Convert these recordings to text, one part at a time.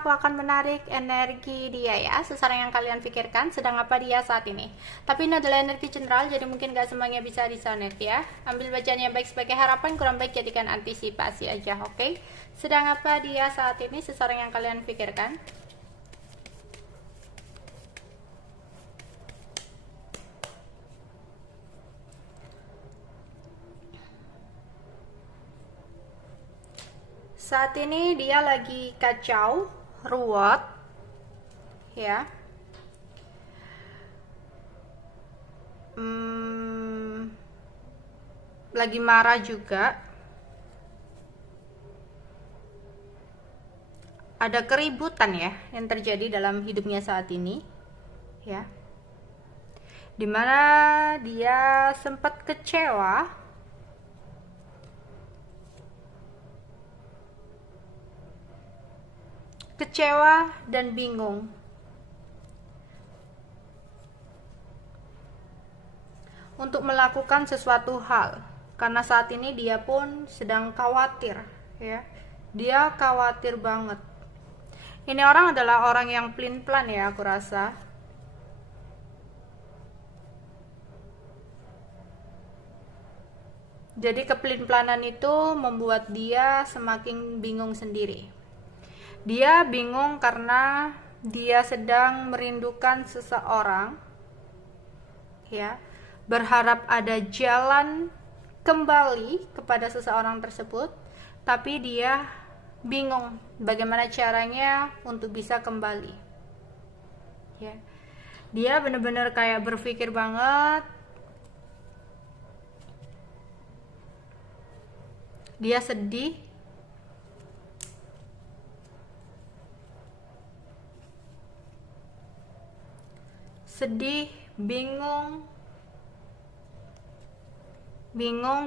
aku akan menarik energi dia ya, seseorang yang kalian pikirkan sedang apa dia saat ini. Tapi ini adalah energi general, jadi mungkin gak semuanya bisa disonet ya. Ambil bacaan yang baik sebagai harapan, kurang baik jadikan antisipasi aja, oke? Sedang apa dia saat ini, seseorang yang kalian pikirkan? Saat ini dia lagi kacau, ruwet, ya. Lagi marah juga. Ada keributan ya yang terjadi dalam hidupnya saat ini, ya. Dimana dia sempat kecewa dan bingung untuk melakukan sesuatu hal, karena saat ini dia pun sedang khawatir ya. Dia khawatir banget. Ini orang adalah orang yang pelin-pelan ya, aku rasa. Jadi kepelin-pelanan itu membuat dia semakin bingung sendiri. Dia bingung karena dia sedang merindukan seseorang, ya, berharap ada jalan kembali kepada seseorang tersebut, tapi dia bingung bagaimana caranya untuk bisa kembali, ya. Dia benar-benar kayak berpikir banget. Dia sedih, bingung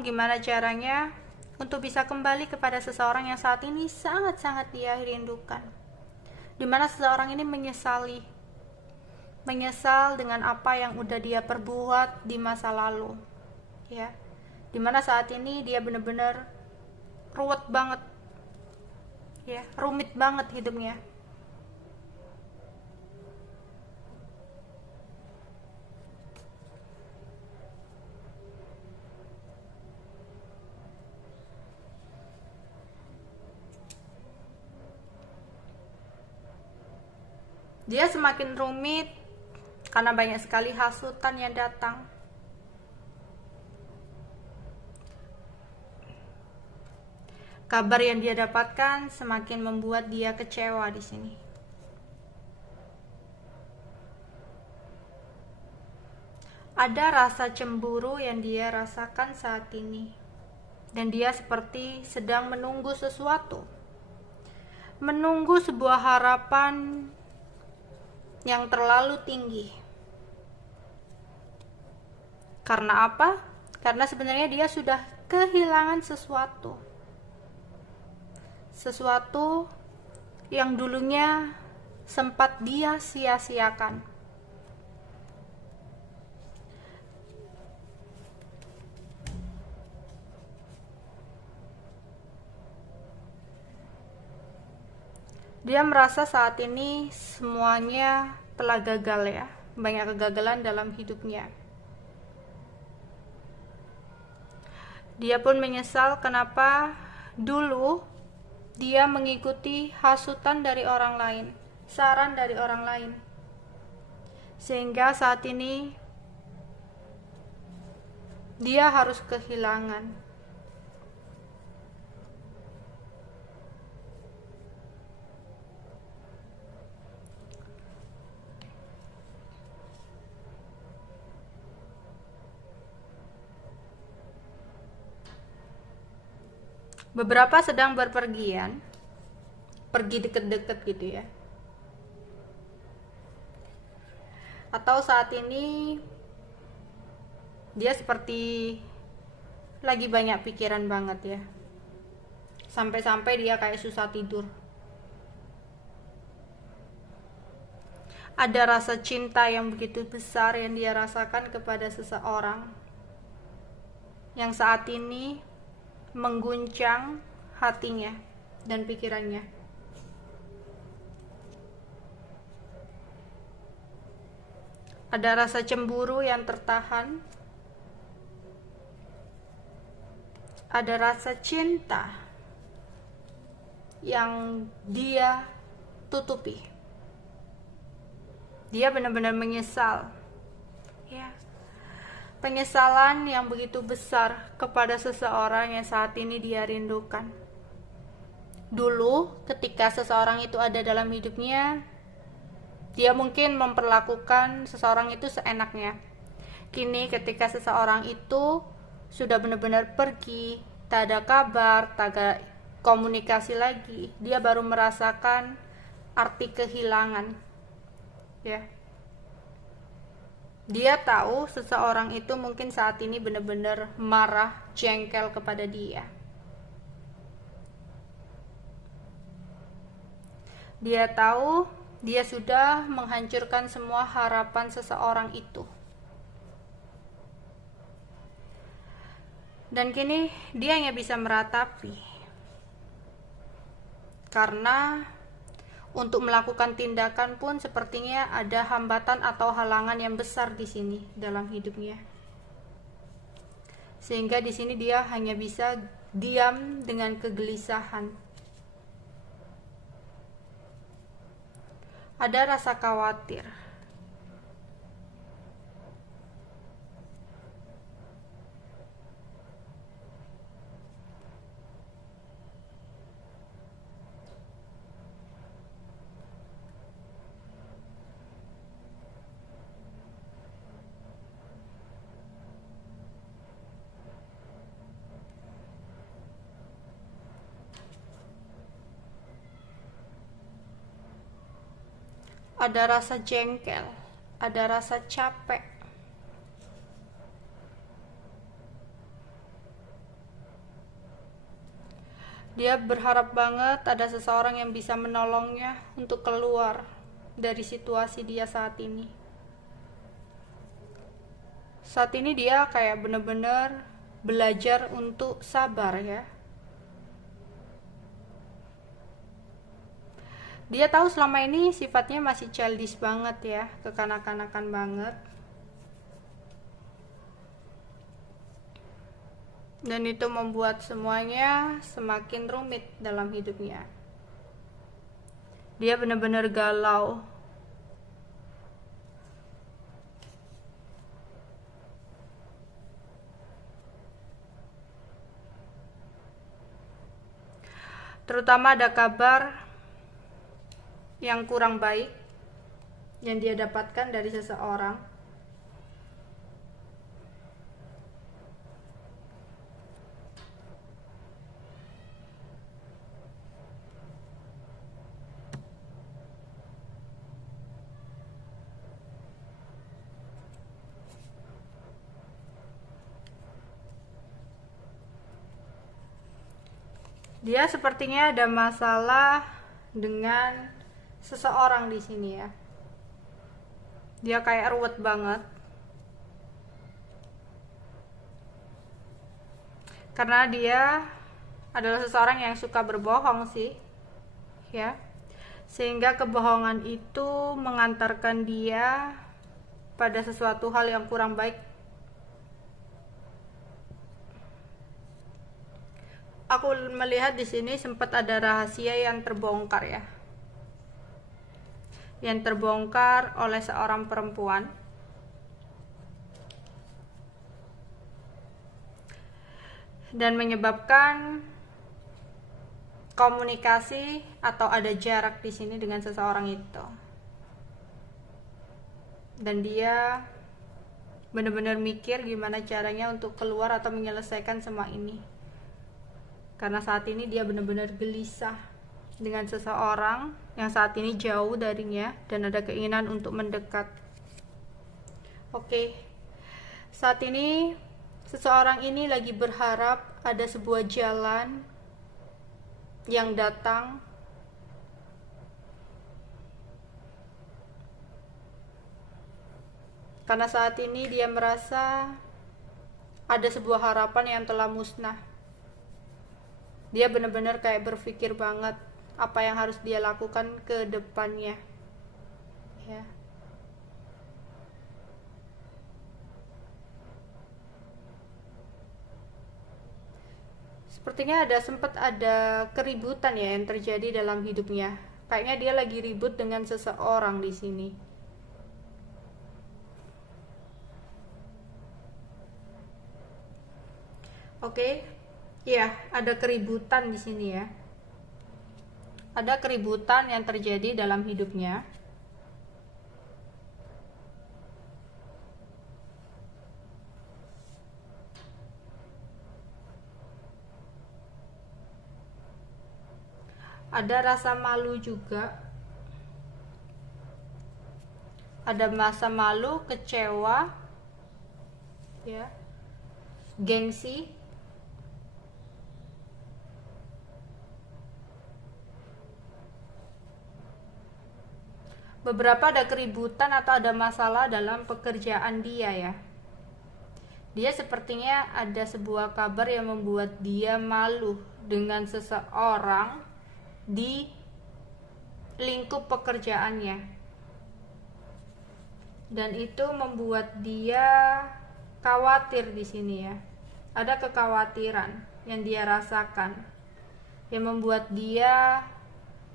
gimana caranya untuk bisa kembali kepada seseorang yang saat ini sangat-sangat dia rindukan. Dimana seseorang ini menyesal dengan apa yang udah dia perbuat di masa lalu, ya. Dimana saat ini dia benar-benar ruwet banget, ya, rumit banget hidupnya. Dia semakin rumit karena banyak sekali hasutan yang datang. Kabar yang dia dapatkan semakin membuat dia kecewa di sini. Ada rasa cemburu yang dia rasakan saat ini. Dan dia seperti sedang menunggu sesuatu. Menunggu sebuah harapan yang terlalu tinggi. Karena apa? Karena sebenarnya dia sudah kehilangan sesuatu. Sesuatu yang dulunya sempat dia sia-siakan. Dia merasa saat ini semuanya telah gagal ya. Banyak kegagalan dalam hidupnya. Dia pun menyesal kenapa dulu dia mengikuti hasutan dari orang lain, saran dari orang lain. Sehingga saat ini dia harus kehilangan. Beberapa sedang berpergian, pergi deket-deket gitu ya. Atau saat ini dia seperti lagi banyak pikiran banget ya. Sampai-sampai dia kayak susah tidur. Ada rasa cinta yang begitu besar yang dia rasakan kepada seseorang yang saat ini mengguncang hatinya dan pikirannya. Ada rasa cemburu yang tertahan. Ada rasa cinta yang dia tutupi. Dia benar-benar menyesal. Ya. Penyesalan yang begitu besar kepada seseorang yang saat ini dia rindukan. Dulu, ketika seseorang itu ada dalam hidupnya, dia mungkin memperlakukan seseorang itu seenaknya. Kini ketika seseorang itu sudah benar-benar pergi, tak ada kabar, tak ada komunikasi lagi, dia baru merasakan arti kehilangan. Ya. Dia tahu seseorang itu mungkin saat ini benar-benar marah, jengkel kepada dia. Dia tahu dia sudah menghancurkan semua harapan seseorang itu. Dan kini dia hanya bisa meratapi. Karena untuk melakukan tindakan pun sepertinya ada hambatan atau halangan yang besar di sini dalam hidupnya. Sehingga di sini dia hanya bisa diam dengan kegelisahan. Ada rasa khawatir. Ada rasa jengkel, ada rasa capek. Dia berharap banget ada seseorang yang bisa menolongnya untuk keluar dari situasi dia saat ini. Saat ini dia kayak bener-bener belajar untuk sabar ya. Dia tahu selama ini sifatnya masih childish banget ya, kekanak-kanakan banget. Dan itu membuat semuanya semakin rumit dalam hidupnya. Dia benar-benar galau. Terutama ada kabar yang kurang baik yang dia dapatkan dari seseorang. Dia sepertinya ada masalah dengan seseorang di sini ya. Dia kayak ruwet banget. Karena dia adalah seseorang yang suka berbohong sih. Ya. Sehingga kebohongan itu mengantarkan dia pada sesuatu hal yang kurang baik. Aku melihat di sini sempat ada rahasia yang terbongkar ya. Yang terbongkar oleh seorang perempuan. Dan menyebabkan komunikasi atau ada jarak di sini dengan seseorang itu. Dan dia benar-benar mikir gimana caranya untuk keluar atau menyelesaikan semua ini. Karena saat ini dia benar-benar gelisah dengan seseorang yang saat ini jauh darinya dan ada keinginan untuk mendekat. Oke. Saat ini seseorang ini lagi berharap ada sebuah jalan yang datang karena saat ini dia merasa ada sebuah harapan yang telah musnah. Dia benar-benar kayak berpikir banget apa yang harus dia lakukan ke depannya. Ya. Sepertinya sempat ada keributan ya yang terjadi dalam hidupnya. Kayaknya dia lagi ribut dengan seseorang di sini. Oke. Ya, ada keributan di sini ya. Ada keributan yang terjadi dalam hidupnya. Ada rasa malu juga. Ada masa malu, kecewa, ya, gengsi. Beberapa ada keributan atau ada masalah dalam pekerjaan dia ya. Dia sepertinya ada sebuah kabar yang membuat dia malu dengan seseorang di lingkup pekerjaannya. Dan itu membuat dia khawatir di sini ya. Ada kekhawatiran yang dia rasakan yang membuat dia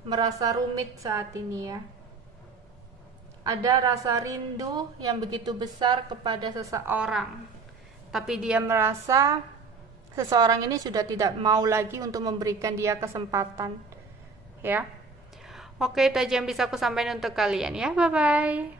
merasa rumit saat ini ya. Ada rasa rindu yang begitu besar kepada seseorang, tapi dia merasa seseorang ini sudah tidak mau lagi untuk memberikan dia kesempatan ya. Oke, itu aja yang bisa aku sampaikan untuk kalian ya. Bye bye.